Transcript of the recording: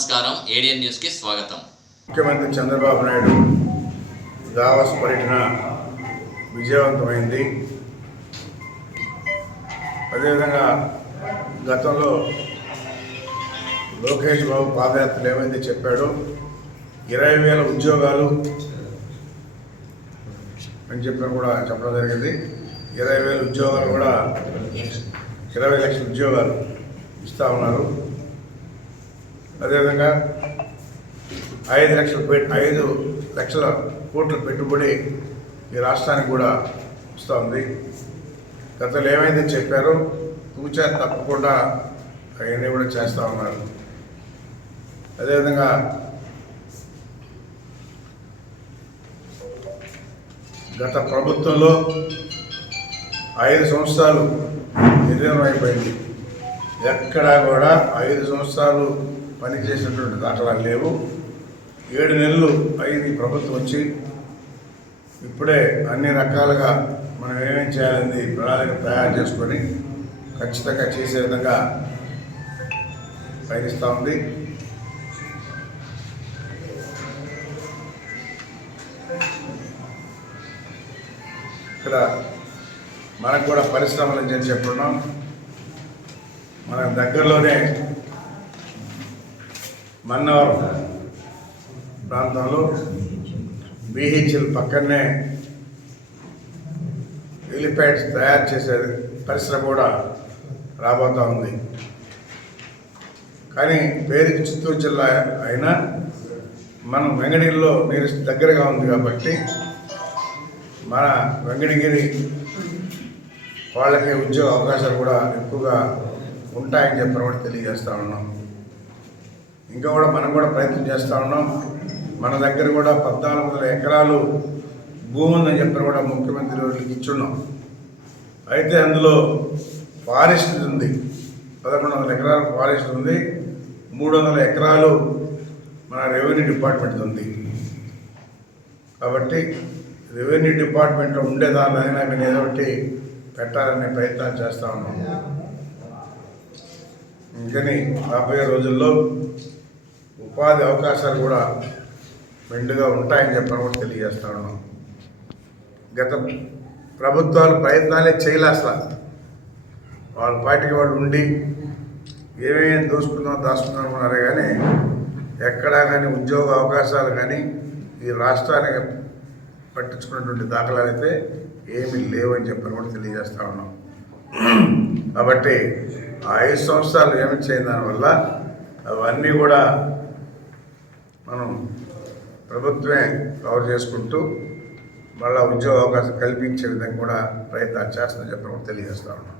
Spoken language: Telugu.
నమస్కారం ఏడియన్ న్యూస్కి స్వాగతం. ముఖ్యమంత్రి చంద్రబాబు నాయుడు దావస్ పర్యటన విజయవంతమైంది. అదేవిధంగా గతంలో లోకేష్ బాబు పాదయాత్రలు ఏమైంది చెప్పాడు. ఇరవై వేల ఉద్యోగాలు అని చెప్పిన కూడా చెప్పడం జరిగింది. ఇరవై వేల ఉద్యోగాలు కూడా ఇరవై లక్షల ఉద్యోగాలు ఇస్తా ఉన్నారు. అదేవిధంగా ఐదు లక్షల పెట్ ఐదు లక్షల కోట్ల పెట్టుబడి ఈ రాష్ట్రానికి కూడా వస్తుంది గతంలో ఏమైతే చెప్పారో తూచా తప్పకుండా అవన్నీ కూడా చేస్తూ ఉన్నారు. అదేవిధంగా గత ప్రభుత్వంలో ఐదు సంవత్సరాలు నిర్ణయం అయిపోయింది. ఎక్కడా కూడా ఐదు సంవత్సరాలు పని చేసినటువంటి దాఖలాలు లేవు. ఏడు నెలలు అయింది ప్రభుత్వం వచ్చి. ఇప్పుడే అన్ని రకాలుగా మనం ఏమేం చేయాలని ప్రణాళిక తయారు చేసుకొని ఖచ్చితంగా చేసే విధంగా పయనిస్తూ ఉంది. ఇక్కడ మనకు కూడా పరిశ్రమలు అని చెప్పి చెప్పుకున్నాం. మన దగ్గరలోనే మన్నవరం ప్రాంతంలో బీహెచ్ఎల్ పక్కనే ఎలిప్యాడ్స్ తయారు చేసే పరిశ్రమ కూడా రాబోతూ ఉంది. కానీ పేరు చిత్తూరు జిల్లా అయినా మనం వెంగడిలో నీరు దగ్గరగా ఉంది కాబట్టి మన వెంకటగిరి వాళ్ళకి ఉద్యోగ అవకాశాలు కూడా ఎక్కువగా ఉంటాయని చెప్పిన కూడా తెలియజేస్తా ఉన్నాం. ఇంకా కూడా మనం కూడా ప్రయత్నం చేస్తూ ఉన్నాం. మన దగ్గర కూడా పద్నాలుగు వందల ఎకరాలు భూమి ఉందని చెప్పిన కూడా ముఖ్యమంత్రి వాళ్ళకి ఇచ్చున్నాం. అయితే అందులో ఫారెస్ట్ ఉంది. పదకొండు వందల ఎకరాలు ఫారెస్ట్ ఉంది. మూడు వందల ఎకరాలు మన రెవెన్యూ డిపార్ట్మెంట్ ఉంది. కాబట్టి రెవెన్యూ డిపార్ట్మెంట్లో ఉండే దానిలో మేము ఏదో ఒకటి పెట్టాలనే ప్రయత్నాలు చేస్తూ ఉన్నాం. ఇంకని రాబోయే రోజుల్లో ఉపాధి అవకాశాలు కూడా మెండుగా ఉంటాయని చెప్పని కూడా తెలియజేస్తా ఉన్నాం. గత ప్రభుత్వాలు ప్రయత్నాలే చేయలేస్తా వాళ్ళ పార్టీకి వాళ్ళు ఉండి ఏమేమి దోసుకుందాం దాచుకుందాం అనుకున్నారే కానీ ఎక్కడా కానీ ఉద్యోగ అవకాశాలు కానీ ఈ రాష్ట్రానికి పట్టించుకున్నటువంటి దాఖలాలు అయితే ఏమీ లేవని చెప్పని కూడా తెలియజేస్తా ఉన్నాం. కాబట్టి ఆ ఐదు సంవత్సరాలు ఏమి చేయని దానివల్ల అవన్నీ కూడా మనం ప్రభుత్వమే కవర్ చేసుకుంటూ మళ్ళా ఉద్యోగ అవకాశం కల్పించే విధంగా కూడా ప్రయత్నాలు చేస్తున్న చెప్పడం తెలియజేస్తా ఉన్నాం.